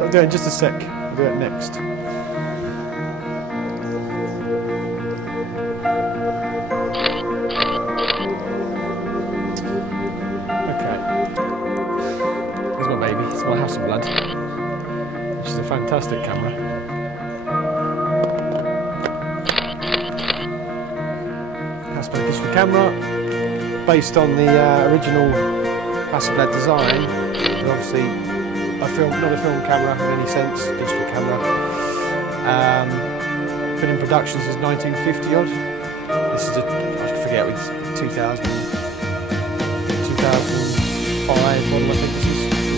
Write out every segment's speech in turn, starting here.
I'll do it in just a sec. I'll do it next. Okay. Here's my baby. It's my Hasselblad, which is a fantastic camera. Hasselblad digital camera, based on the original Hasselblad design, but obviously not a film camera in any sense, digital camera. Been in production since 1950 odd. This is I forget, it's 2000, 2005 model, I think this is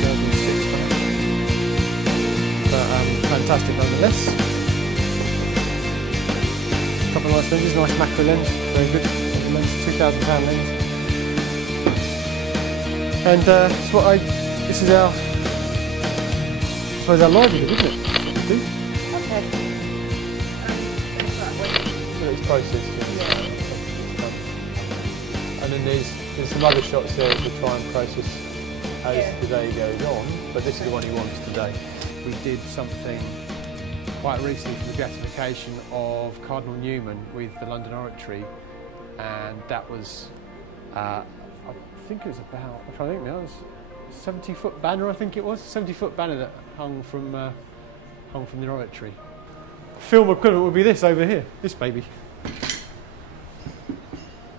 2006. But fantastic nonetheless. Couple of nice lenses, nice macro lens, very good lens, £2,000 lens. And this is our, I suppose our livelihood, isn't it? Okay. It's processed. Yeah. And then there's some other shots there that we try and process as the day goes on, but this is the one he wants today. We did something quite recently for the gratification of Cardinal Newman with the London Oratory, and that was, I think it was about, I'm trying to think now, it was a 70-foot banner, I think it was, 70-foot banner that hung from the Oratory. Film equivalent would be this over here, this baby.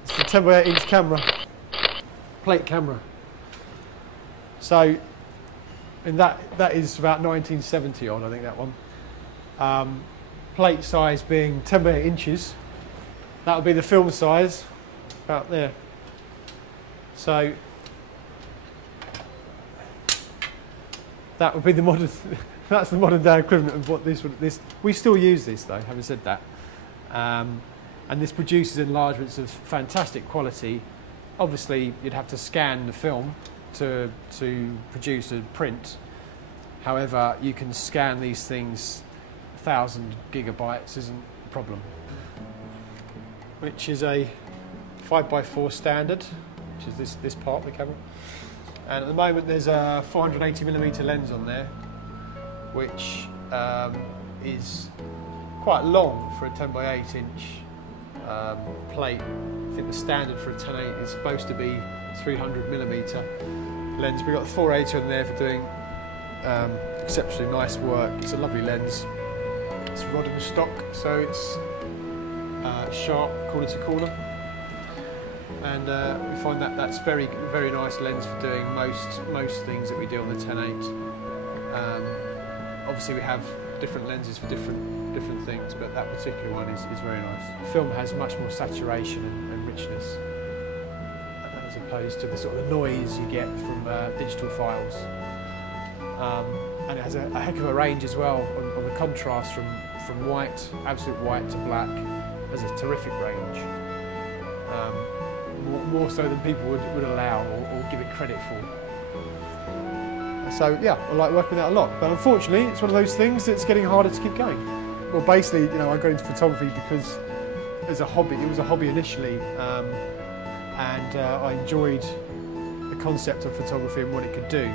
It's a 10x8 camera, plate camera. So, and that is about 1970 odd, I think that one. Plate size being 10x8 inches. That would be the film size, about there. So that would be the modern. That's the modern day equivalent of what this would. We still use this though. Having said that, and this produces enlargements of fantastic quality. Obviously, you'd have to scan the film to produce a print. However, you can scan these things. 1,000 gigabytes isn't a problem. Which is a 5x4 standard, which is this part of the camera. And at the moment there's a 480mm lens on there, which is quite long for a 10x8 inch plate. I think the standard for a 10-8 is supposed to be 300mm lens. We've got the 480 on there for doing exceptionally nice work. It's a lovely lens. It's rod and stock, so it's sharp corner to corner, and we find that that's very nice lens for doing most things that we do on the 10-8. Obviously we have different lenses for different things, but that particular one is very nice. The film has much more saturation and richness as opposed to the sort of the noise you get from digital files. And it has a heck of a range as well on the contrast from white, absolute white to black. Has a terrific range, more so than people would allow or give it credit for. So yeah, I like working with that a lot, but unfortunately it's one of those things that's getting harder to keep going. Well, basically, you know, I got into photography because as a hobby, it was a hobby initially, and I enjoyed the concept of photography and what it could do.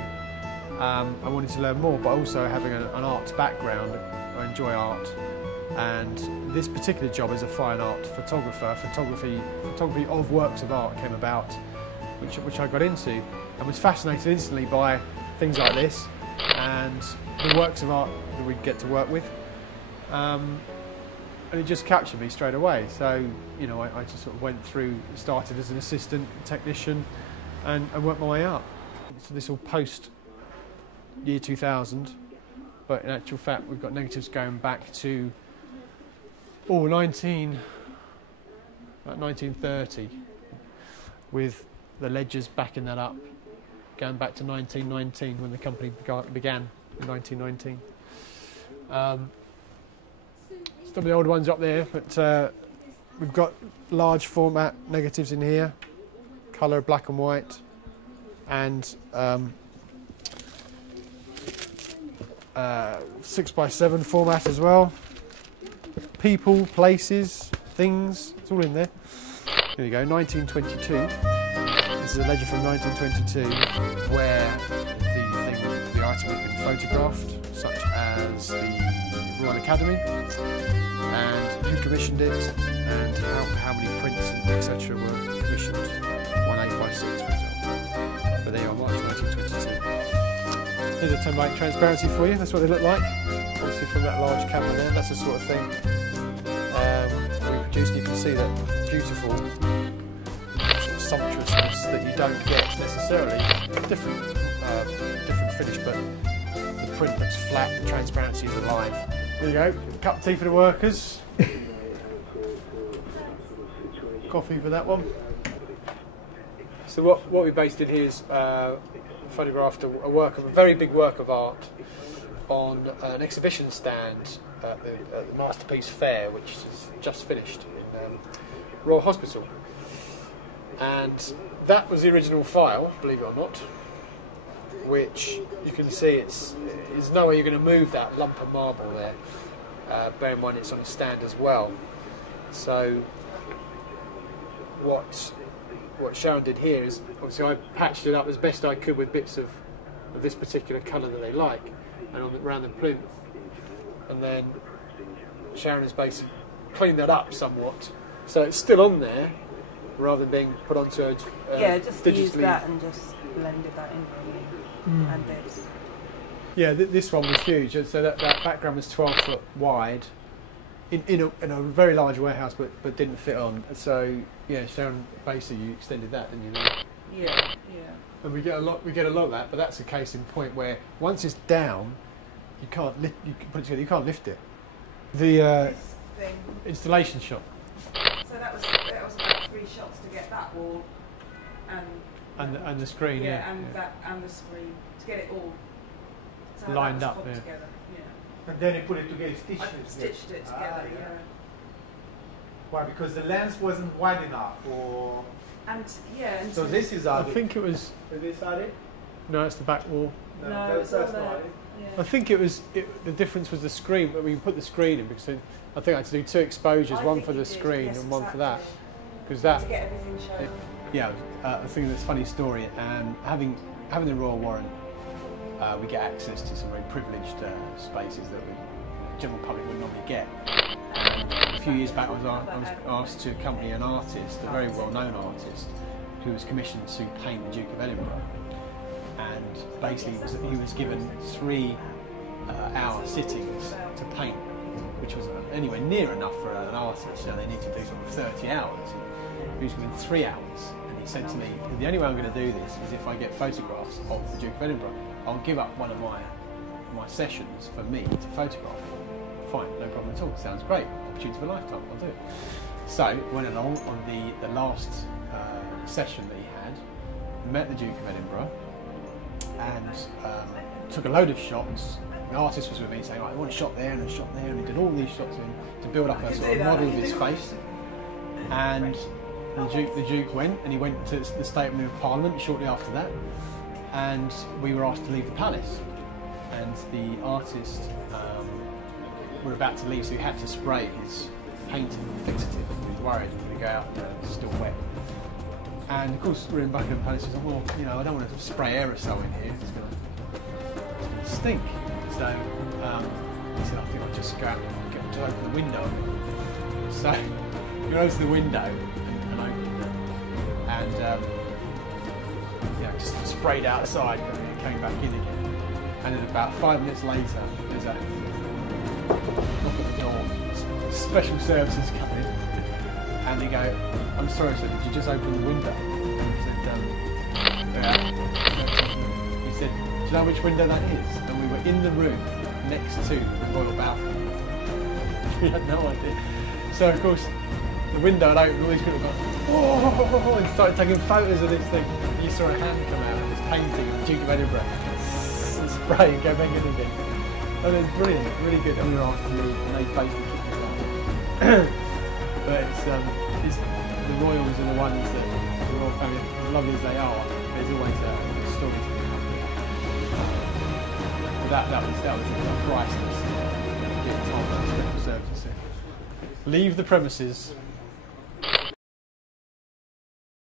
I wanted to learn more, but also having an arts background, I enjoy art, and this particular job as a fine art photographer, photography of works of art came about, which I got into, and was fascinated instantly by things like this and the works of art that we'd get to work with, and it just captured me straight away. So, you know, I just sort of went through, started as an assistant technician, and worked my way up. So this will post year 2000, but in actual fact we've got negatives going back to about 1930, with the ledgers backing that up, going back to 1919 when the company began in 1919. Some of the old ones up there, but we've got large format negatives in here, colour black and white, and 6x7 format as well. People, places, things, it's all in there. Here we go, 1922. This is a ledger from 1922 where the item had been photographed, such as the Royal Academy, and who commissioned it, and how many prints and etc. were commissioned. 18x6, for example. But they are March 1922. Here's a 10x8 transparency for you. That's what they look like. Obviously from that large camera there, that's the sort of thing we produced. You can see that beautiful sort of sumptuousness that you don't get necessarily. Different finish, but the print looks flat, the transparency is alive. There you go, cup of tea for the workers. Coffee for that one. So what we based it here is photographed a very big work of art on an exhibition stand at the Masterpiece Fair, which is just finished in Royal Hospital. And that was the original file, believe it or not, which you can see there's no way you're going to move that lump of marble there. Bear in mind it's on a stand as well. So what Sharon did here is, obviously I patched it up as best I could with bits of this particular colour that they like, and around the plinth, and then Sharon has basically cleaned that up somewhat, so it's still on there rather than being put onto a just digitally. use that and just blended that in really, and this. Yeah, this one was huge, so that background was 12 foot wide in a very large warehouse, but didn't fit on. So yeah, Sharon, basically you extended that, didn't you? Yeah. And we get a lot of that, but that's a case in point where once it's down, you can't lift. You can put it together. You can't lift it. The installation shot. So that was about 3 shots to get that wall, and the screen. And the screen to get it all lined up. Yeah. Together. And then you put it together, Stitched it together. Yeah. Why? Because the lens wasn't wide enough, or. And so this is I added. think it was. Is this added? No, it's the back wall. No, it's all there. I think it was. The difference was the screen, but we put the screen in because I think I had to do 2 exposures, one for the screen and one for that, because that. To get everything shown. Yeah, I think that's a funny story. Having the Royal Warrant, we get access to some very privileged spaces that the general public would normally get. And a few years back, I was asked to accompany an artist, a very well-known artist, who was commissioned to paint the Duke of Edinburgh. And basically, he was given 3-hour sittings to paint, which was anywhere near enough for an artist. So they need to do sort of 30 hours. He was given 3 hours, and he said to me, "The only way I'm going to do this is if I get photographs of the Duke of Edinburgh. I'll give up one of my sessions for me to photograph." Fine, no problem at all. Sounds great. Opportunity of a lifetime. I'll do it. So went along on the last session that he had, met the Duke of Edinburgh, and took a load of shots. The artist was with me saying, "I want a shot there and a shot there," and he did all these shots to build up a sort of model of his face. And the Duke went, and he went to the Statement of Parliament shortly after that, and we were asked to leave the palace, and the artist were about to leave, so he had to spray his painting fixative. He was worried he would go out there and it's still wet. And of course, we're in Buckingham Palace. He said, "Well, I don't want to spray aerosol in here. It's going to stink." So he said, "I think I'll just go out and get to open the window." So he goes to the window and opened it, and just sprayed outside, and then came back in again. And then about 5 minutes later, there's a knock at the door. Special services come in, and they go, "I'm sorry, sir, did you just open the window?" And he said, "Yeah." He said, "Do you know which window that is?" And we were in the room next to the royal balcony. We had no idea. So of course, the window had opened. All these people got, "Oh!" and started taking photos of this thing. You saw a hand come out of this painting of the Duke of Edinburgh, and spray and go back in again. And it was brilliant, really good. And we were asked to leave, and they basically kicked us out. But it's the royals are the ones that the royal family, as lovely as they are, there's always a story to the company. That was priceless. Give time for special services. Leave the premises.